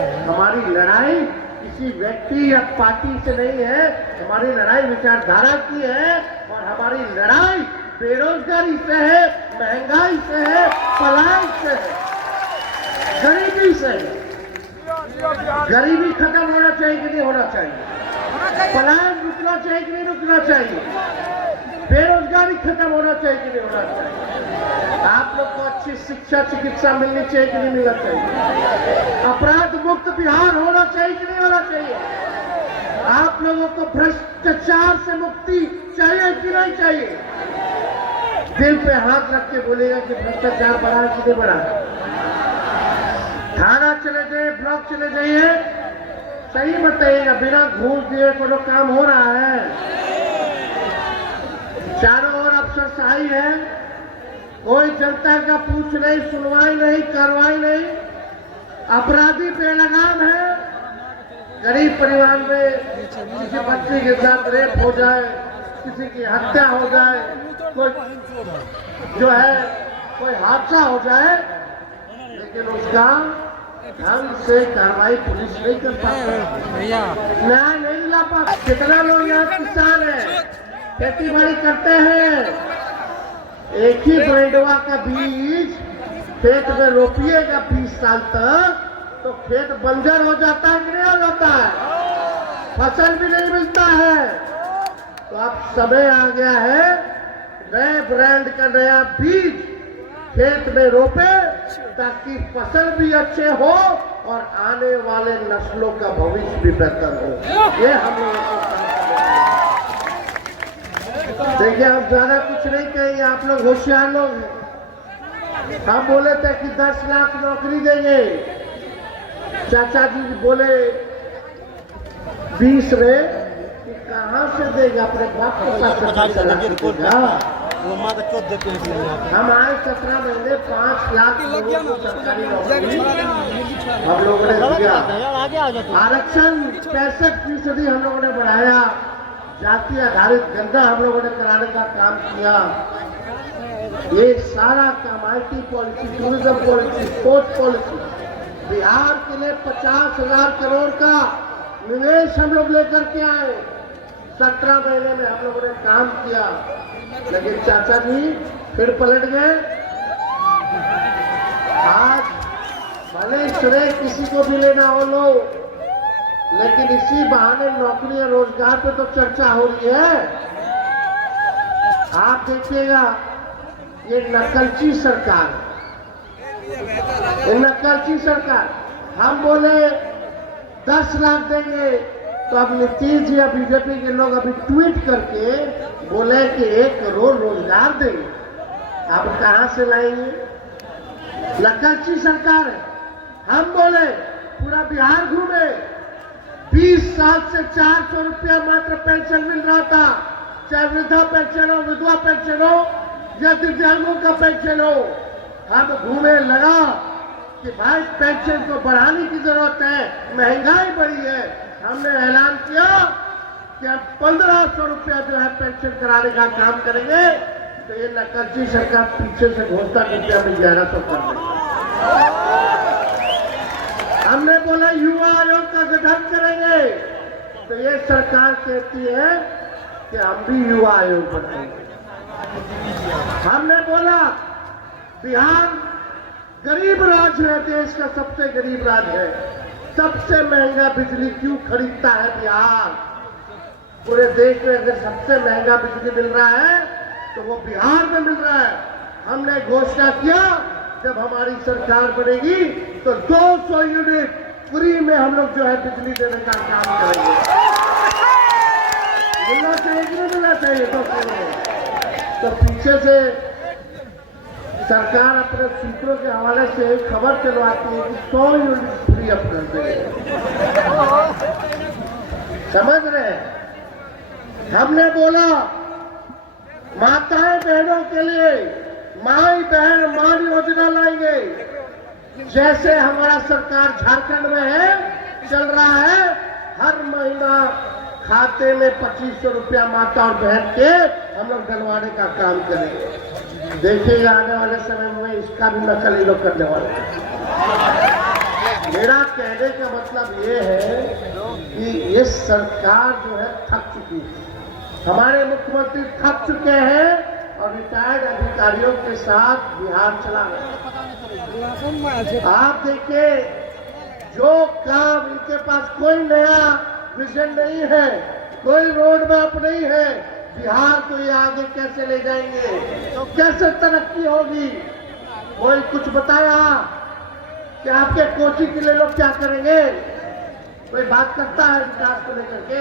हमारी लड़ाई किसी व्यक्ति या पार्टी से नहीं है, हमारी लड़ाई विचारधारा की है और हमारी लड़ाई बेरोजगारी से है, महंगाई से है, पलायन से है, गरीबी से है। गरीबी खत्म होना चाहिए कि नहीं होना चाहिए? पलायन रुकना चाहिए कि नहीं रुकना चाहिए? बेरोजगारी खत्म होना चाहिए कि नहीं होना चाहिए? आप लोग को अच्छी शिक्षा चिकित्सा मिलनी चाहिए कि नहीं मिलना चाहिए? अपराध मुक्त बिहार होना चाहिए कि नहीं होना चाहिए? आप लोगों को भ्रष्टाचार से मुक्ति चाहिए कि नहीं चाहिए? दिल पे हाथ रख के बोलेगा कि भ्रष्टाचार बढ़ा कि नहीं बढ़ा? थाना चले जाइए, ब्लॉक चले जाइए, सही बताइएगा, बिना घूस दिए कोनो काम हो रहा है? चारों ओर अफसरशाही है, कोई जनता का पूछ नहीं, सुनवाई नहीं, कार्रवाई नहीं, अपराधी बेलगाम है। गरीब परिवार में किसी बच्चे के साथ रेप हो जाए, किसी की हत्या हो जाए, कोई जो है कोई हादसा हो जाए, लेकिन उसका ढंग से कार्रवाई पुलिस नहीं कर पाती, न्याय नहीं दिला पाती। कितना लोग यहाँ किसान है, खेती बाड़ी करते हैं, एक ही ब्रांडवा का बीज खेत में रोपिएगा 20 साल तक तो खेत बंजर हो जाता है कि नहीं हो जाता है? फसल भी नहीं मिलता है। तो अब समय आ गया है, नए ब्रांड का नया बीज खेत में रोपे ताकि फसल भी अच्छे हो और आने वाले नस्लों का भविष्य भी बेहतर हो। ये हम लोगों को देखिए, हम ज्यादा कुछ नहीं कहेंगे, आप लोग होशियार लोग हैं। हम बोले थे कि 10 लाख नौकरी देंगे, चाचा जी बोले 20 रे, कि कहाँ से देगा? अपने बाप के साथ हम आए 17 महीने 5 लाख लोगों को सरकारी नौकरी हम लोगों ने दिया। आरक्षण 65% हम लोगों ने बढ़ाया। जाति आधारित गंदा हम लोगों ने कराने का काम किया। ये सारा काम IT policy, tourism policy, sports policy, Bihar के लिए 50,000 करोड़ का निवेश हम लोग लेकर के आए। 17 महीने में हम लोगों ने काम किया, लेकिन चाचा जी फिर पलट गए। आज भले श्रेय किसी को भी लेना हो लो, लेकिन इसी बहाने नौकरी और रोजगार पे तो चर्चा हो रही है। आप देखिएगा, ये नकलची सरकार, ये नकलची सरकार। हम बोले 10 लाख देंगे, तो अब नीतीश जी या बीजेपी के लोग अभी ट्वीट करके बोले कि 1 करोड़ रोजगार देंगे। अब कहां से लाएंगे? नकलची सरकार है। हम बोले पूरा बिहार घूमे, 20 साल से 400 रुपया मात्र पेंशन मिल रहा था, चाहे वृद्धा पेंशन हो, विधवा पेंशन हो या दिव्यांगों का पेंशन हो। हम घूमे, लगा कि भाई पेंशन को बढ़ाने की जरूरत है, महंगाई बढ़ी है। हमने ऐलान किया कि हम 1500 रुपया जो है पेंशन कराने का काम करेंगे। तो ये नकलची सरकार पीछे से घोषणा करके हमें 1100 कर देंगे। हमने बोला युवा आयोग का गठन करेंगे, तो ये सरकार कहती है कि हम भी युवा आयोग बनाएंगे। हमने बोला बिहार गरीब राज्य है, देश का सबसे गरीब राज्य है, सबसे महंगा बिजली क्यों खरीदता है बिहार? पूरे देश में अगर सबसे महंगा बिजली मिल रहा है तो वो बिहार में मिल रहा है। हमने घोषणा किया जब हमारी सरकार बनेगी तो 200 यूनिट फ्री में हम लोग जो है बिजली देने का काम करेंगे। मिलना चाहिए कि नहीं मिलना चाहिए? तो पीछे से सरकार अपने सूत्रों के हवाले से खबर चलवाती है कि 100 यूनिट फ्री अप कर देंगे। समझ रहे हैं? हमने बोला माताएं बहनों के लिए माई बहन मान योजना लाएंगे, जैसे हमारा सरकार झारखंड में है, चल रहा है। हर महीना खाते में 2500 रुपया माता और बहन के हम लोग डलवाने का काम करेंगे। देखिएगा आने वाले समय में इसका भी नकल ये लोग करने वाले। मेरा कहने का मतलब ये है कि ये सरकार जो है थक चुकी है। हमारे मुख्यमंत्री थक चुके हैं और रिटायर्ड अधिकारियों के साथ बिहार चला गए। आप देखिए, जो काम इनके पास कोई नया विजन नहीं है, कोई रोड मैप नहीं है, बिहार को ये आगे कैसे ले जाएंगे, तो कैसे तरक्की होगी। कोई कुछ बताया कि आपके कोची के लिए लोग क्या करेंगे? कोई बात करता है विकास को लेकर के?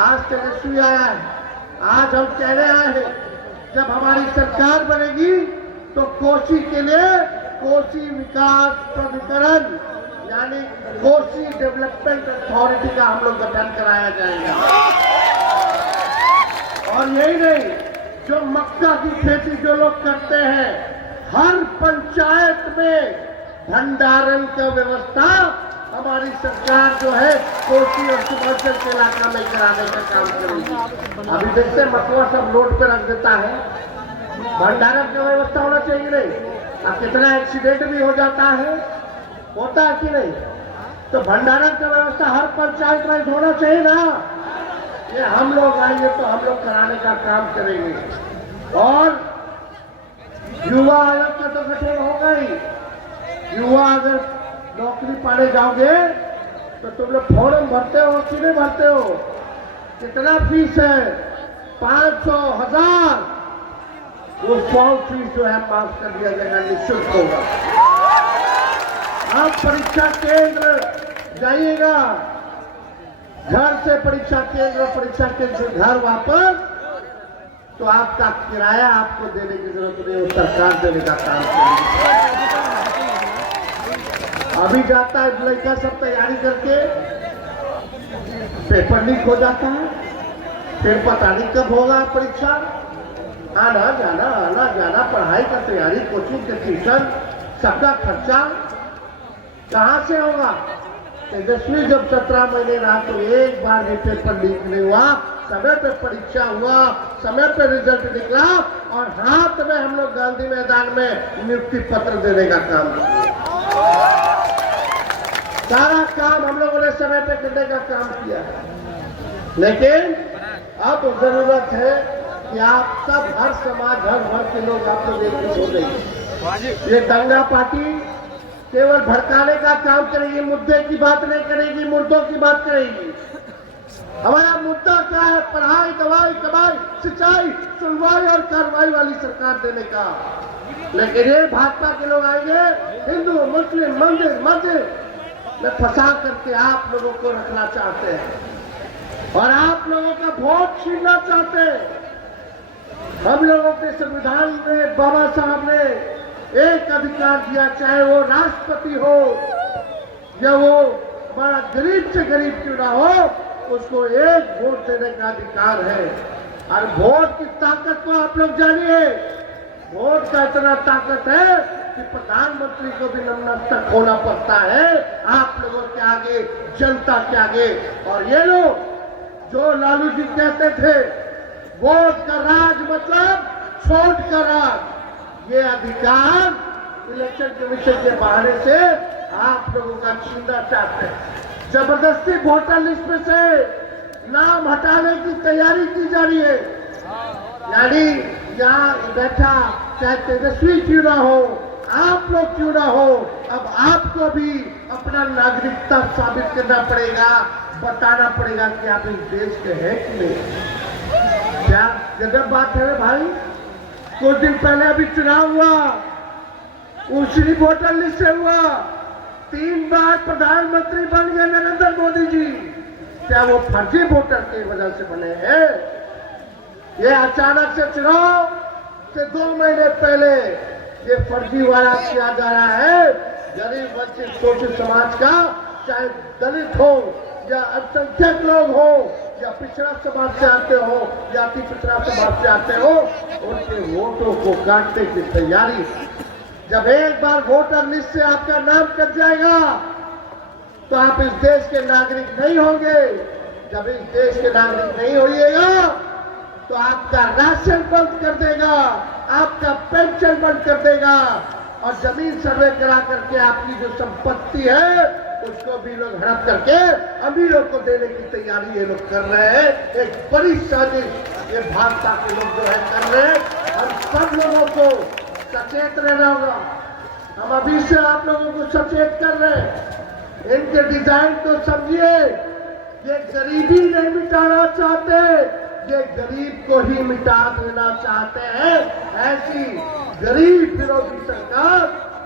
आज तेजस्वी आया है, आज हम कहने आए हैं जब हमारी सरकार बनेगी तो कोसी के लिए कोसी विकास प्राधिकरण यानी कोसी डेवलपमेंट अथॉरिटी का हम लोग गठन कराया जाएगा। और यही नहीं, जो मक्का की खेती जो लोग करते हैं, हर पंचायत में भंडारण का व्यवस्था हमारी सरकार जो है कोसी और सीमांचल के इलाका में कराने का काम करेगी। अभी देखते हैं मकुआ सब रोड पे रख देता है, भंडारण की व्यवस्था होना चाहिए नहीं। अब कितना एक्सीडेंट भी हो जाता है, होता है कि नहीं? तो भंडारण की व्यवस्था हर पंचायत में होना चाहिए ना। ये हम लोग आएंगे तो हम लोग कराने का काम करेंगे। और युवा आयोग का तो गठन होगा ही। युवा अगर नौकरी पाने जाओगे तो तुम लोग फॉर्म भरते हो कि नहीं भरते हो? कितना फीस है? 500, 1000। वो फॉर्म फीस जो है माफ कर दिया जाएगा, निःशुल्क होगा। आप परीक्षा केंद्र जाइएगा, घर से परीक्षा केंद्र से घर वापस, तो आपका किराया आपको देने की जरूरत नहीं, वो सरकार देने का काम करेगी। अभी जाता है लड़का सब तैयारी करके, पेपर लीक हो जाता है, फिर पता नहीं कब होगा परीक्षा। आना जाना, पढ़ाई का तैयारी, कोचिंग के ट्यूशन, सबका खर्चा कहाँ से होगा? तेजस्वी जब 17 महीने रहा तो एक बार भी पेपर लीक नहीं हुआ, समय पे परीक्षा हुआ, समय पे रिजल्ट निकला और हाथ में हम लोग गांधी मैदान में नियुक्ति पत्र देने का काम किया। सारा काम हम लोगों ने समय पे करने का काम किया। लेकिन अब जरूरत है कि आप सब, हर समाज, हर वर्ग के लोग आप लोग एकजुट हो जाइए। ये दंगा पार्टी केवल भड़काने का काम करेगी, मुद्दे की बात नहीं करेगी, मुद्दों की बात करेगी। हमारा मुद्दा क्या है? पढ़ाई, दवाई, कमाई, सिंचाई, सुनवाई और कार्रवाई वाली सरकार देने का। लेकिन ये भाजपा के लोग आएंगे, हिंदू, मुस्लिम, मंदिर मस्जिद में फंसा करके आप लोगों को रखना चाहते हैं और आप लोगों का वोट छीनना चाहते हैं। हम लोगों के संविधान में बाबा साहब ने एक अधिकार दिया, चाहे वो राष्ट्रपति हो या वो बड़ा गरीब से गरीब क्यों ना हो, उसको एक वोट देने का अधिकार है। और वोट की ताकत को आप लोग जानिए। वोट का इतना ताकत है कि प्रधानमंत्री को भी नतमस्तक होना पड़ता है आप लोगों के आगे, जनता के आगे। और ये लोग जो लालू जी कहते थे वोट का राज मतलब छोट का राज, ये अधिकार इलेक्शन कमीशन के बहाने से आप लोगों का छीनना चाहते हैं। जबरदस्ती वोटर लिस्ट में से नाम हटाने की तैयारी की जा रही है। यानी यहाँ बैठा चाहे तेजस्वी क्यों ना हो, आप लोग क्यों ना हो, अब आपको भी अपना नागरिकता साबित करना पड़ेगा, बताना पड़ेगा कि आप इस देश के हैं कि नहीं। क्या गजब बात है भाई। कुछ दिन पहले अभी चुनाव हुआ, उसी वोटर लिस्ट से हुआ, 3 बार प्रधानमंत्री बन गए नरेंद्र मोदी जी। क्या वो फर्जी वोटर की वजह से बने हैं? ये अचानक से चुनाव से 2 महीने पहले ये फर्जीवाड़ा किया जा रहा है। गरीब वंचित शोषित समाज का, चाहे दलित हो या अल्पसंख्यक लोग हो या पिछड़ा समाज से आते हो या अति पिछड़ा समाज से आते हो, उनके वोटों को काटने की तैयारी। जब एक बार वोटर लिस्ट से आपका नाम कट जाएगा तो आप इस देश के नागरिक नहीं होंगे। जब इस देश के नागरिक नहीं होइएगा तो आपका राशन बंद कर देगा, आपका पेंशन बंद कर देगा और जमीन सर्वे करा करके आपकी जो संपत्ति है उसको भी लोग हड़प करके अमीरों को देने की तैयारी ये लोग कर रहे हैं। एक बड़ी साजिश ये भाजपा के लोग जो है कर रहे हैं। हम सब लोगों को सचेत रहना होगा। हम अभी से आप लोगों को सचेत कर रहे हैं। इनके डिजाइन को समझिए। ये गरीबी नहीं मिटाना चाहते, ये गरीब को ही मिटा देना चाहते हैं। ऐसी गरीब विरोधी सरकार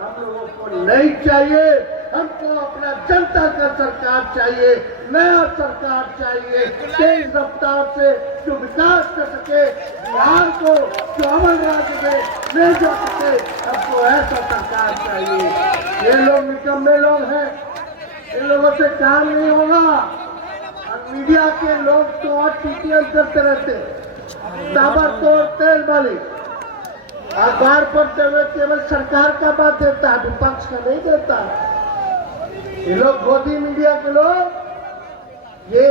हम लोगों को नहीं चाहिए। हमको अपना जनता का सरकार चाहिए, नया सरकार चाहिए, तेज रफ्तार से जो विकास कर सके, बिहार को जो अमल राज्य में ले जा सके, हमको ऐसा सरकार चाहिए। ये लोग निकम्मे लोग हैं, इन लोगों से काम नहीं होगा। और मीडिया के लोग तो और टीटीएम करते रहते, ताबड़तोड़ तेल वाली अखबार पढ़ते हुए केवल सरकार का बात देता है, विपक्ष का नहीं देता। ये लोग गोदी मीडिया के लोग ये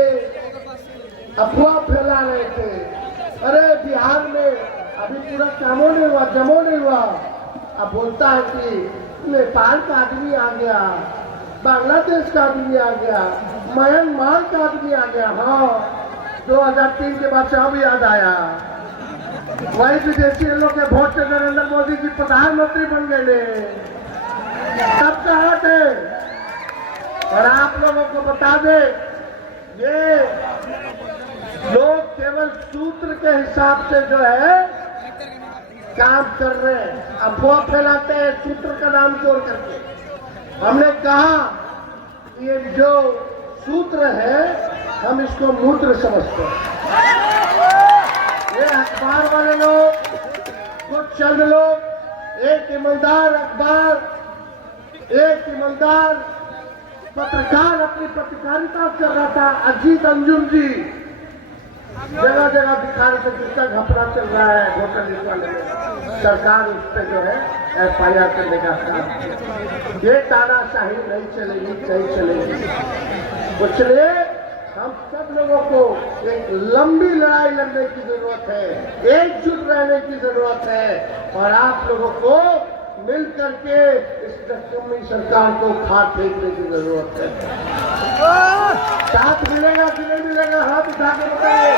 अफवाह फैला रहे थे। अरे बिहार में अभी पूरा कामों नहीं हुआ, जमो नहीं हुआ। अब बोलता है कि नेपाल का आदमी आ गया, बांग्लादेश का आदमी आ गया, म्यांमार का आदमी आ गया। हाँ, 2003 के बाद से अब याद आया। वही विदेशी लोग के वोट से नरेंद्र मोदी जी प्रधानमंत्री बन गए। तब कहा थे। और आप लोगों को बता दे, ये लोग केवल सूत्र के हिसाब से जो है काम कर रहे हैं, अफवाह फैलाते हैं सूत्र का नाम जोड़ करके। हमने कहा ये जो सूत्र है हम इसको मूत्र समझते हैं। ये अखबार वाले लोग, कुछ चंद लोग, एक ईमानदार अखबार, एक ईमानदार पत्रकार अपनी पत्रकारिता कर रहा था, अजीत अंजुम जी जगह जगह दिखा रहे थे किसका घपला चल रहा है वोटर लिस्ट वाले में। सरकार उस पर जो है FIR करने का काम। ये तानाशाही नहीं चलेगी, नहीं चलेगी। इसलिए हम सब लोगों को एक लंबी लड़ाई लड़ने की जरूरत है, एकजुट रहने की जरूरत है और आप लोगों को मिल करके इस नक्सली सरकार को खाद फेंकने की जरूरत है। साथ मिलेगा कि नहीं मिलेगा, हाथ उठा के बताइए।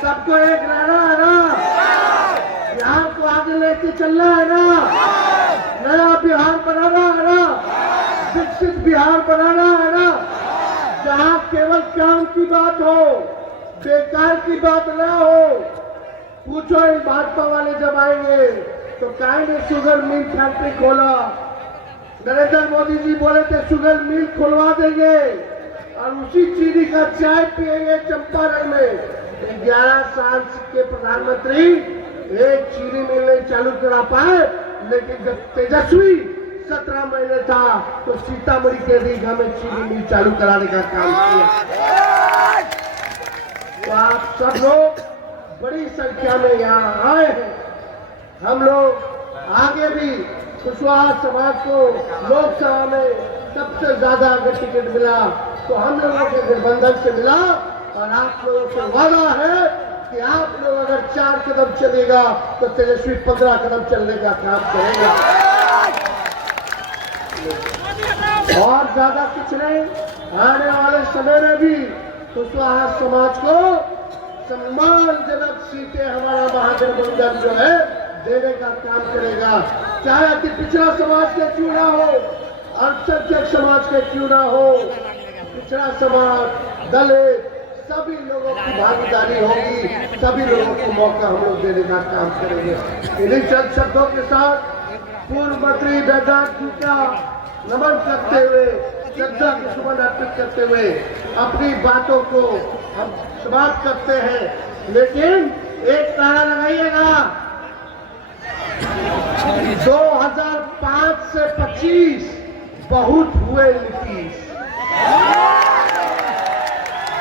सबको एक रहना है ना, बिहार को आगे लेके चलना है ना, नया बिहार बनाना है ना, विकसित बिहार बनाना है ना, जहाँ केवल काम की बात हो, बेकार की बात ना हो। पूछो इन भाजपा वाले जब आएंगे तो काहे ने शुगर मिल फैक्ट्री खोला। नरेंद्र मोदी जी बोले थे शुगर मिल खुलवा देंगे और उसी चीनी का चाय पिएंगे चंपारण में। 11 साल के प्रधानमंत्री एक चीनी मिल नहीं चालू करा पाए, लेकिन जब तेजस्वी 17 महीने था तो सीतामढ़ी के रीगा में चीनी मिल चालू कराने का काम किया। तो आप सब लोग बड़ी संख्या में यहाँ आए हैं। हम लोग आगे भी कुशवाहा समाज को लोकसभा में सबसे ज्यादा अगर टिकट मिला तो हम लोगों के गठबंधन से मिला और आप लोगों से वादा है कि आप लोग अगर 4 कदम चलेगा तो तेजस्वी 15 कदम चलने का काम करेगा। और ज्यादा कुछ नहीं, आने वाले समय में भी कुशवाहा समाज को सम्मानजनक सीटें हमारा महागठबंधन जो है देने का काम करेगा। चाहे अति पिछड़ा समाज के क्यों ना हो, अल्पसंख्यक समाज के क्यों ना हो, पिछड़ा समाज, दलित, सभी लोगों की भागीदारी होगी, सभी लोगों को मौका हम लोग देने का काम करेंगे। इन्हीं चंद शब्दों के साथ पूर्व मंत्री बैजनाथ जी का नमन करते हुए, श्रद्धा के सुमन अर्पित करते हुए अपनी बातों को हम समाप्त करते हैं। लेकिन एक नारा लगाइएगा, 2005 से 25 बहुत हुए नीतीश।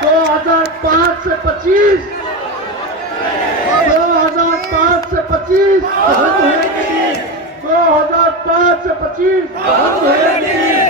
2005 से 25, 2005 से 25 बहुत हुए नीतीश। 2005 से 25 बहुत हुए नीतीश।